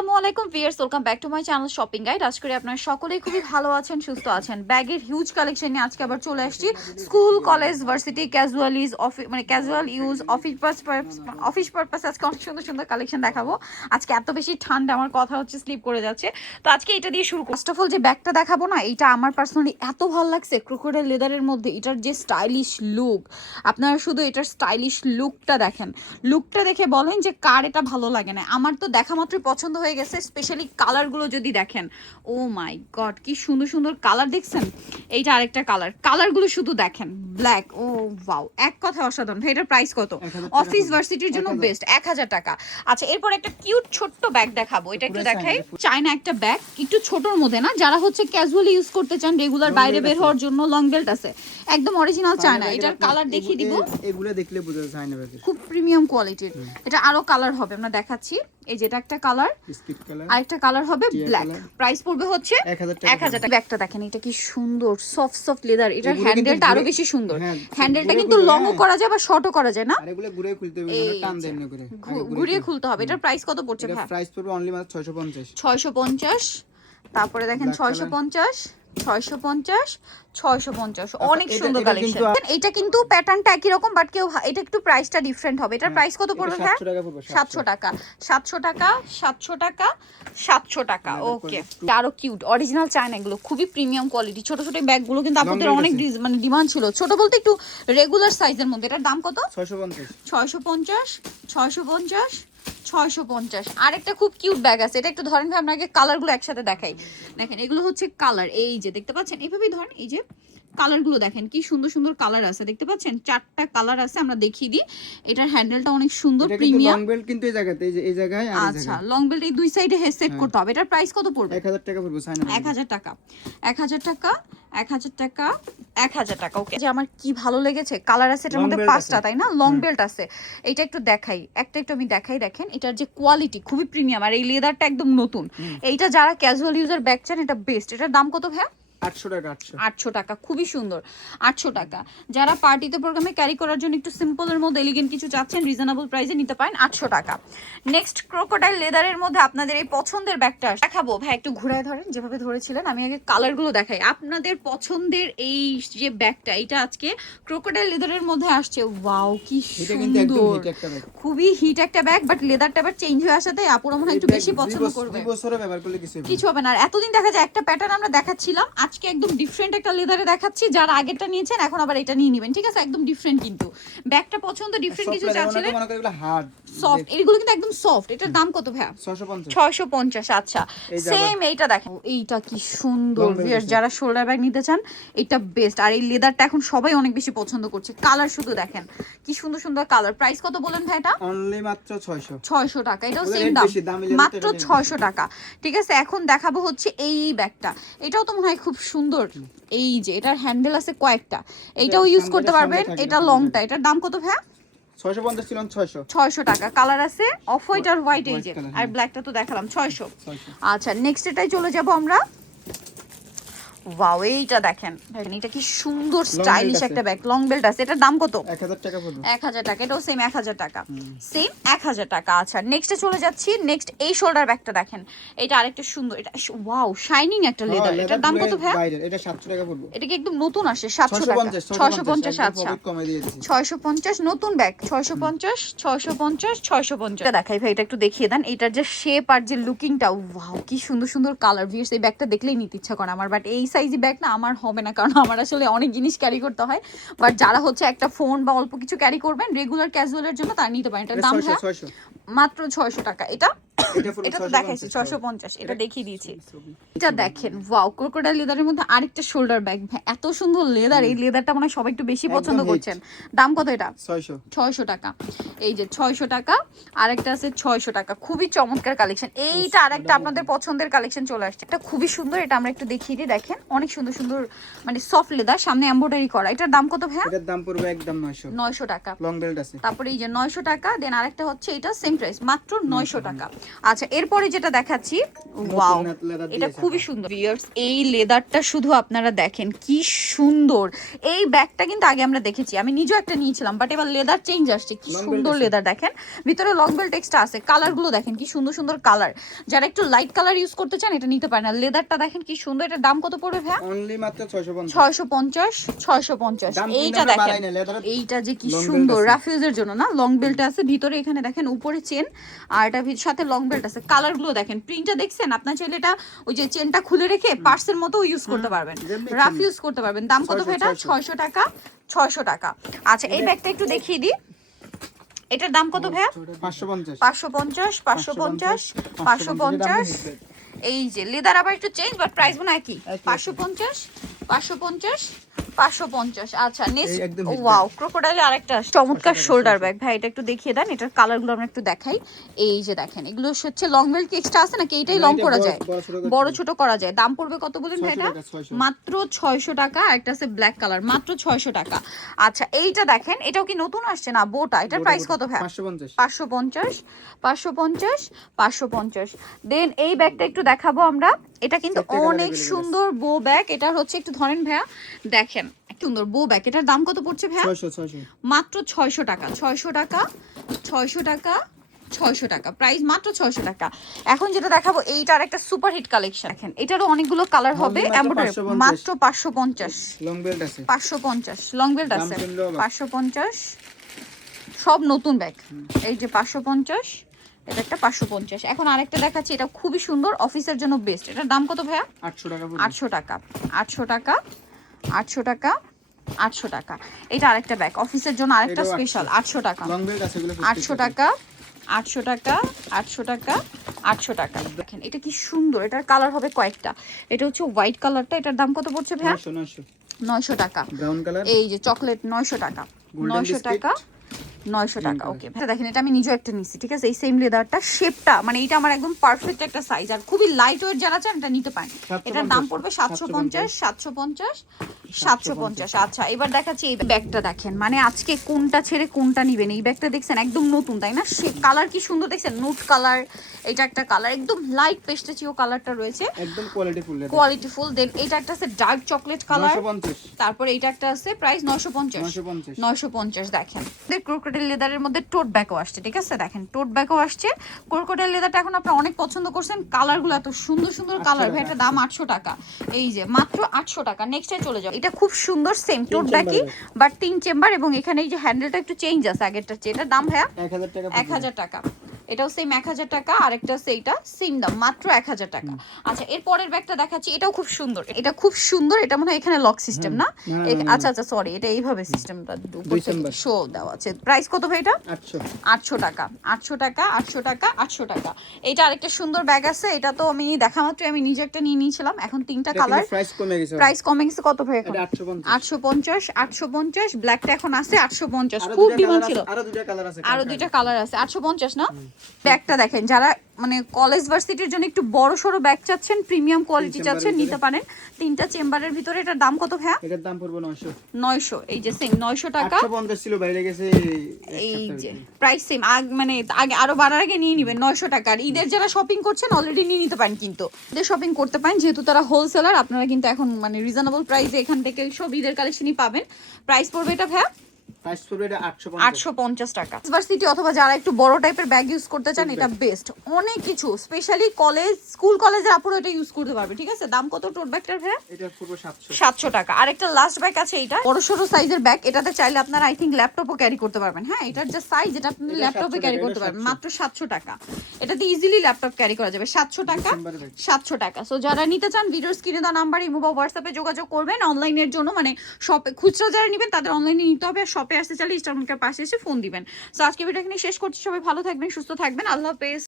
আসসালামু viewers, welcome back to my channel shopping guide. আজকে আপনারা সকলেই খুবই ভালো আছেন, সুস্থ আছেন। ব্যাগের হিউজ কালেকশন নিয়ে আজকে আবার চলে আসছি। School, college, varsity, casual use, casual use, office purpose আজকে অনেক সুন্দর সুন্দর কালেকশন দেখাবো। আজকে এত বেশি ঠান্ডা, আমার কথা হচ্ছে স্লিপ করে যাচ্ছে। তো আজকে এটা দিয়ে শুরু। ফার্স্ট অফ অল যে ব্যাগটা দেখাবো না, এটা আমার পার্সোনালি এত ভালো লাগছে। ক্রোকোডাইল লেদারের মধ্যে এটার যে স্টাইলিশ লুক, আপনারা শুধু এটার স্টাইলিশ লুকটা দেখেন। লুকটা দেখে বলেন যে কার এটা ভালো লাগে না। আমার তো দেখা মাত্রই পছন্দ হয়ে গেছে। স্পেশালি কালারগুলো যদি দেখেন, ও মাই গড, কি সুন্দর সুন্দর কালার দেখছেন। এইটা আরেকটা কালারগুলো শুধু দেখেন, ব্ল্যাক, ও ওয়াও, এক কথা অসাধারণ। ভাই এটার প্রাইস কত? অফিস ভার্সিটির জন্য বেস্ট, 1000 টাকা। আচ্ছা, এরপর একটা কিউট ছোট্ট ব্যাগ দেখাবো। এটা একটু দেখাই, চায়না একটা ব্যাগ, একটু ছোটর মধ্যে না, যারা হচ্ছে ক্যাজুয়ালি ইউজ করতে চান, রেগুলার বাইরে বের হওয়ার জন্য। লং বেল্ট আছে, একদম অরিজিনাল চায়না। এটার কালার দেখিয়ে দিব, এগুলো দেখলে বোঝা যায় না, খুব প্রিমিয়াম কোয়ালিটির। এটা আরো কালার হবে, আমরা দেখাচ্ছি। এই যেটা একটা কালার, আরেকটা কালার হবে ব্ল্যাক। প্রাইস পড়বে হচ্ছে 1000 টাকা। ব্যাগটা দেখেন, এটা কি সুন্দর, সফট লেদার। এটার হ্যান্ডেলটা আরো বেশি সুন্দর। হ্যান্ডেলটা কিন্তু লংও করা যায় বা শর্টও করা যায় না, আর এগুলো ঘুরিয়ে খুলতে হবে, মানে টান দেন না করে ঘুরিয়ে খুলতে হবে। এটার প্রাইস কত পড়ছে ভাই? প্রাইস পড়বে অনলি মাত্র 650। 650। তারপরে দেখেন 650, 650, 650, অনেক সুন্দর কালেকশন। এটা কিন্তু প্যাটার্নটা একই রকম, বাট কেউ এটা একটু প্রাইসটা ডিফারেন্ট হবে। এটার প্রাইস কত পড়বে ভাই? 700 টাকা। 700 টাকা, 700 টাকা, 700 টাকা। ওকে, আরো কিউট অরিজিনাল চায়না, এগুলো খুবই প্রিমিয়াম কোয়ালিটি। ছোট ছোট ব্যাগগুলো কিন্তু আপনাদের অনেক মানে ডিমান্ড ছিল। ছোট বলতে একটু রেগুলার সাইজের মধ্যে। এটার দাম কত? 650। 650, 650, 650। আরেকটা খুব কিউট ব্যাগ আছে, এটা একটু ধরেন ভাই, আমরা আগে কালারগুলো একসাথে দেখাই। দেখেন, এগুলো হচ্ছে কালার, এই যে দেখতে পাচ্ছেন, এইভাবেই ধরেন। এই যে কালারগুলো দেখেন, কি সুন্দর সুন্দর কালার আছে, দেখতে পাচ্ছেন 4টা কালার আছে। আমরা দেখিয়ে দিই। এটার হ্যান্ডেলটা অনেক সুন্দর, প্রিমিয়াম। লং বেল্ট কিন্তু এই জায়গাতে, এই জায়গায় আর এই জায়গায়। আচ্ছা, লং বেল্ট এই দুই সাইডে সেট করতে হবে। এটার প্রাইস কত পড়বে? 1000 টাকা পড়বে। 1000 টাকা, 1000 টাকা, 1000 টাকা, 1000 টাকা। ওকে, যে আমার কি ভালো লেগেছে, কালার আছে এটার মধ্যে 5টা, তাই না? লং বেল্ট আছে। এটা একটু দেখাই, একটু আমি দেখাই। দেখেন, এটার যে কোয়ালিটি খুবই প্রিমিয়াম, আর এই লেদারটা একদম নতুন। এইটা যারা ক্যাজুয়াল ইউজার ব্যাগ চান, এটা বেস্ট। এটার দাম কত ভাই? 800 টাকা। 800 টাকা, খুবই সুন্দর। 800 টাকা। যারা পার্টিতে প্রোগ্রামে ক্যারি করার জন্য একটু সিম্পলের মধ্যে এলিগেন্ট কিছু চাচ্ছেন, রিজনেবল প্রাইসে নিতে পারেন, 800 টাকা। নেক্সট, ক্রোকোডাইল লেদারের মধ্যে আপনাদের এই পছন্দের ব্যাগটা দেখাবো। ভাই একটু ঘুরায় ধরেন, যেভাবে ধরেছিলেন। আমি আগে কালারগুলো দেখাই। আপনাদের পছন্দের এই যে ব্যাগটা, এটা আজকে ক্রোকোডাইল লেদারের মধ্যে আসছে। ওয়াও, কি সুন্দর, খুবই হিট একটা ব্যাগ। বাট লেদারটা এবার চেঞ্জ হয়ে আসাতে আপুরা মনে হয় একটু বেশি পছন্দ করবে। কিছু হবে না। আর এতদিন দেখা যায় একটা প্যাটার্ন আমরা দেখাচ্ছিলাম, আজকে একদম ডিফারেন্ট একটা লেদারে দেখাচ্ছি। যারা আগেরটা নিয়েছেন এখন আবার এটা নিয়ে নেবেন, ঠিক আছে? একদম ডিফারেন্ট, কিন্তু ব্যাগটা পছন্দ, ডিফারেন্ট কিছু চাচ্ছিলেন। সফট, এগুলো কিন্তু একদম সফট। এটার দাম কত ভাই? 650। আচ্ছা, সেম এইটা দেখেন, এইটা কি সুন্দর। যারা শোল্ডার ব্যাগ নিতে চান, এটা বেস্ট। আর এই লেদারটা এখন সবাই অনেক বেশি পছন্দ করছে। কালার শুধু দেখেন, কি সুন্দর সুন্দর কালার। প্রাইস কত বলেন ভাই? এটা অনলি মাত্র 600। 600 টাকা। এটাও সেম দাম, মাত্র 600 টাকা। ঠিক আছে, এখন দেখাবো হচ্ছে এই ব্যাগটা। এটাও তো মনে হয় খুব সুন্দর। এই যে এটার হ্যান্ডেল আছে কয়েকটা, এইটাও ইউজ করতে পারবেন। এটা লংটা, এটার দাম কত ভাই? 650 ছিল 600। 600 টাকা। কালার আছে অফ হোয়াইট আর হোয়াইট, এই যে, আর ব্ল্যাকটা তো দেখালাম 600। আচ্ছা, নেক্সট এটাই চলে যাব আমরা। ওয়াও, এইটা দেখেন, এটা কি সুন্দর স্টাইলিশ একটা ব্যাগ। লং বেল্ট আছে। এটার দাম কত? 1000 টাকা পড়বে। 1000 টাকা। এটাও সেম 1000 টাকা, সেম 1000 টাকা। আচ্ছা, নেক্সটে চলে যাচ্ছি। নেক্সট এই শোল্ডার ব্যাগটা দেখেন, এটা আরেকটা সুন্দর। এটা ওয়াও, শাইনিং একটা লেদার। এটার দাম কত ভাই? এটা 700 টাকা পড়বে। এটা কি একদম নতুন আসে? 700 টাকা। 650। আচ্ছা, 650 নতুন ব্যাগ। 650, 650, 650 দেখাই ভাই। এটা একটু দেখিয়ে দেন, এটার যে শেপ আর যে লুকিংটা, ওয়াও, কি সুন্দর সুন্দর কালার। ভিউয়ার্স, এই ব্যাগটা দেখলেই নিতে ইচ্ছা করে আমার। বাট এই সাইজি ব্যাগ না আমার হবে না, কারণ আমার আসলে অনেক জিনিস ক্যারি করতে হয়। বাট যারা হচ্ছে একটা ফোন বা অল্প কিছু ক্যারি করবেন রেগুলার ক্যাজুয়ালের জন্য, তার নিতে পারেন। এটার দাম মাত্র 600 টাকা। এটা তো দেখাইছি 650, এটা দেখিয়ে দিয়েছি। এটা দেখেন, ওয়াও, ক্রোকোডাইল লেদারের মধ্যে আরেকটা শোল্ডার ব্যাগ। এত সুন্দর লেদার, এই লেদারটা মানে সবাই একটু বেশি পছন্দ করছেন। দাম কত এটা? 600 টাকা। এই যে 600 টাকা। আরেকটা আছে 600 টাকা। খুবই চমৎকার কালেকশন। এইটা আরেকটা আপনাদের পছন্দের কালেকশন চলে আসছে। এটা খুবই সুন্দর, এটা আমরা একটু দেখিয়ে দিই। দেখেন, অনেক সুন্দর সুন্দর, মানে সফট লেদার, সামনে এমব্রয়ডারি করা। এটার দাম কত ভাই? এটার দাম পড়বে একদম 900 টাকা। লং বেল্ট আছে। তারপরে এই যে 900 টাকা। দেন আরেকটা হচ্ছে, এটা সেম প্রাইস, মাত্র 900 টাকা। আচ্ছা এরপরে যেটা দেখাচ্ছি, ওয়াও leather এটা দিয়েছে। খুবই সুন্দর ভিউয়ার্স, এই লেদারটা শুধু আপনারা দেখেন কি সুন্দর। এই ব্যাগটা কিন্তু আগে আমরা দেখেছি, আমি নিজেও একটা নিয়েছিলাম, বাট এবার লেদার চেঞ্জ আসছে, কি Long সুন্দর belt আছে। লেদার দেখেন, ভিতরে লং বেল্ট এক্সট্রা আছে, কালার গুলো দেখেন কি সুন্দর সুন্দর কালার, যারা একটু লাইট কালার ইউজ করতে চান এটা নিতে পারেন। আর লেদারটা দেখেন কি সুন্দর, এটার দাম কত পড়বে ভাইয়া? অনলি মাত্র 650। 650 650। দাম এইটা কিন্তু আমরা দেখেন, বাড়াই না, leather এর এইটা যে কি long belt সুন্দর, আছে। রাফিউজের জন্য না, লং বেল্ট আছে ভিতরে, এখানে দেখেন উপরে চেন, আর এটা সাথে লং বেল্ট আছে। কালার গুলো দেখেন, প্রিন্টটা দেখছেন, আপনার চাইলে এটা ওই যে চেনটা খুলে রেখে পার্সের মতো ইউজ করতে পারবেন, যেমনি রাফ ইচ্ছা। ইউজ করতে পারবেন। দাম কত 600, ভাই এটা? 600 টাকা। 600 টাকা। আচ্ছা এই ব্যাগটা একটু দেখিয়ে দিই, এটার দাম কত ভাইয়া? 550। 550 550 550। এই যে লেদার আবার একটু চেঞ্জ, বাট প্রাইস মনে একই, 550 550 550। আচ্ছা নেক্সট, এই একদম hit ওয়াও ক্রোকোডাইলের আরেকটা চমৎকার শোল্ডার ব্যাগ। ভাই এটা একটু দেখিয়ে দেন, এটার কালারগুলো আমরা একটু দেখাই। এই যে দেখেন, এগুলো হচ্ছে লং বেল্ট কি এক্সট্রা আছে নাকি এইটাই না, লং এটা করা বড়- যায়? বড় ছোট করতে বড় হবে। ছোট করা যায়। দাম পড়বে কত বলেন ভাই 600 এটা? টাকা, 600 মাত্র 600 টাকা। একটা আছে ব্ল্যাক কালার, মাত্র 600 টাকা। আচ্ছা এইটা দেখেন, এটাও কি নতুন আসছে না বোটা, এটার প্রাইস কত ভাই? 550। 550 550 550। দেন এই ব্যাগটা একটু দেখাবো আমরা, এটা কিন্তু Set থেকে অনেক available সুন্দর বো ব্যাগ। এটা হচ্ছে একটু ধরেন ভাইয়া, দেখেন একটু সুন্দর বো ব্যাগ। এটার দাম কত পড়ছে ভাইয়া? 600। মাত্র 600 টাকা। 600 টাকা 600 টাকা 600 টাকা, প্রাইস মাত্র 600 টাকা। এখন যেটা দেখাবো এইটার একটা সুপার হিট কালেকশন, দেখেন এটারও অনেকগুলো কালার হবে, মাত্র এমব্রয়ডারি 550 মাত্র 550। লং বেল্ট আছে। 550 লং বেল্ট দাম আছে, শুনলেও অবাক। 550 সব নতুন ব্যাগ। এই যে 550, এটা একটা 550। এখন আরেকটা দেখাচ্ছি, এটা খুবই সুন্দর, অফিসের জন্য বেস্ট। এটার দাম কত ভাইয়া? 800 টাকা পড়বে। 800 টাকা 800 টাকা 800 টাকা 800 টাকা। এটা আরেকটা ব্যাগ, অফিসের জন্য আরেকটা এটাও স্পেশাল 800 টাকা। লং বেল্ট আছে এগুলো 800 টাকা 800 টাকা 800 টাকা 800 টাকা। দেখেন এটা কি সুন্দর, এটার কালার হবে কয়েকটা। এটা হচ্ছে হোয়াইট কালারটা, এটার দাম কত পড়ছে ভাইয়া? 900। 900 টাকা। Brown colour. এই যে চকলেট 900 টাকা। Golden 900 biscuit। টাকা 900 টাকা। ওকে দেখেন, এটা আমি নিজেও একটা নিচ্ছি, ঠিক আছে? এই সেম লেদারটা, শেপটা মানে এটা আমার একদম পারফেক্ট একটা সাইজ, আর খুবই লাইট ওয়েট যারা চান এটা নিতে পারেন। 750 এটার দাম পড়বে 750 750 750। আচ্ছা এবার দেখাচ্ছি এই ব্যাগটা, দেখেন মানে আজকে কোনটা ছেড়ে কোনটা নিবেন। এই ব্যাগটা দেখছেন একদম নতুন, তাই না? সে কালার কি সুন্দর দেখছেন, নোট কালার। এটা একটা কালার একদম লাইট পেস্টেচিও কালারটা রয়েছে, একদম কোয়ালিটি ফুল লেদার। কোয়ালিটিফুল। দেন এটা একটা আছে ডার্ক চকলেট কালার, 950। তারপরে এইটা একটা আছে প্রাইস 950 950। 950। দেখেন ক্রোকোডাইল লেদারের মধ্যে টোট ব্যাগও আসছে, ঠিক আছে? দেখেন টোট ব্যাগও আসছে। ক্রোকোডাইল লেদারটা এখন আপনারা অনেক পছন্দ করছেন, কালারগুলো এত সুন্দর সুন্দর কালার। ভাই এটা দাম 800 টাকা। এই যে মাত্র 800 টাকা। নেক্সটে চলে যাও, এটা খুব সুন্দর সেম টোট ব্যাগই, বাট 3 চেম্বার, এবং এখানে এই যে হ্যান্ডেলটা একটু চেঞ্জ আছে আগেরটার চেয়ে। এটার দাম ভাইয়া 1000 টাকা। 1000 টাকা। এটাও সেম 1000 টাকা, আরেকটা আছে এইটা সেম দাম মাত্র 1000 টাকা। আচ্ছা এর পরের ব্যাগটা দেখাচ্ছি, এটাও খুব সুন্দর। এটা খুব সুন্দর, এটা মনে হয় এখানে লক সিস্টেম না? আচ্ছা আচ্ছা সরি, এটা এইভাবে সিস্টেমটা শো দেওয়া আছে। প্রাইস কত ভাই এটা? 800। 800 টাকা 800 টাকা 800 টাকা 800 টাকা। এটা আরেকটা সুন্দর ব্যাগ আছে, এটা তো আমি দেখা মাত্রই আমি নিজে একটা নিয়ে নিয়েছিলাম। এখন তিনটা কালার, প্রাইস কমে গেছে। প্রাইস কমে গেছে কত ভাই এখন? এটা 850। 850 850। ব্ল্যাকটা এখন আছে 850, আরো খুব দুইটা ডিমান্ড কালার ছিল। আছে, আরো দুইটা কালার আছে। আরো দুইটা কালার আছে 850 না? ব্যাগটা দেখেন, যারা মানে কলেজ ভার্সিটির জন্য একটু বড় সড়ো ব্যাগ চাচ্ছেন, প্রিমিয়াম কোয়ালিটি চাচ্ছেন, নিতে পারেন। তিনটা চেম্বারের ভিতরে। এটার দাম কত ভাইয়া? এটার দাম পড়বে 900। 900। এই যে সেম 900 টাকা। 850 ছিল, বাইরে গেছে। এই যে প্রাইস সেম, মানে আগে আরো বাড়ার আগে নিয়ে নিবেন 900 টাকা। আর ঈদের যারা শপিং করছেন অলরেডি নিয়ে নিতে পারেন, কিন্তু ঈদের শপিং করতে পারেন যেহেতু তারা হোলসেলার, আপনারা কিন্তু এখন মানে রিজনেবল প্রাইসে এখান থেকে সব ঈদের কালেকশনই পাবেন। প্রাইস পড়বে এটা ভাইয়া প্রাইস পড়বে এটা 850। 850 টাকা। ইউনিভার্সিটি অথবা যারা একটু বড় টাইপের ব্যাগ ইউজ করতে চান, এটা বেস্ট। অনেক কিছু স্পেশালি কলেজ, স্কুল কলেজের আপুরা এটা ইউজ করতে পারবে, ঠিক আছে? দাম কত টোট ব্যাগটার ভাইয়া? এটা পড়বে 700। 700 টাকা। আরেকটা লাস্ট ব্যাগ আছে, এটা বড় সরো সাইজের ব্যাগ। এটাতে চাইলে আপনারা আই থিংক ল্যাপটপও ক্যারি করতে পারবেন। হ্যাঁ, এটার যে সাইজ, এটা আপনি এটা ল্যাপটপে 700 ক্যারি টাকা, করতে এটা পারবেন 700 মাত্র 700 টাকা। এটাতে ইজিলি ল্যাপটপ ক্যারি করা যাবে 700 টাকা। ডিসেম্বরে ব্যাগ। 700 টাকা। সো যারা নিতে চান ভিডিওর স্ক্রিনে দেওয়া নাম্বার ইমো বা হোয়াটসঅ্যাপে যোগাযোগ করবেন। অনলাইনের জন্য মানে শপে খুচরা যারা নেবেন তাদের অনলাইনে নিতে হবে, আর শপে আসতে চাইলে স্টার মার্কেটের পাশে এসে ফোন দিবেন। সো আজকে ভিডিও এখানে শেষ করছি। সবাই ভালো থাকবেন, সুস্থ থাকবেন, আল্লাহ হাফেজ।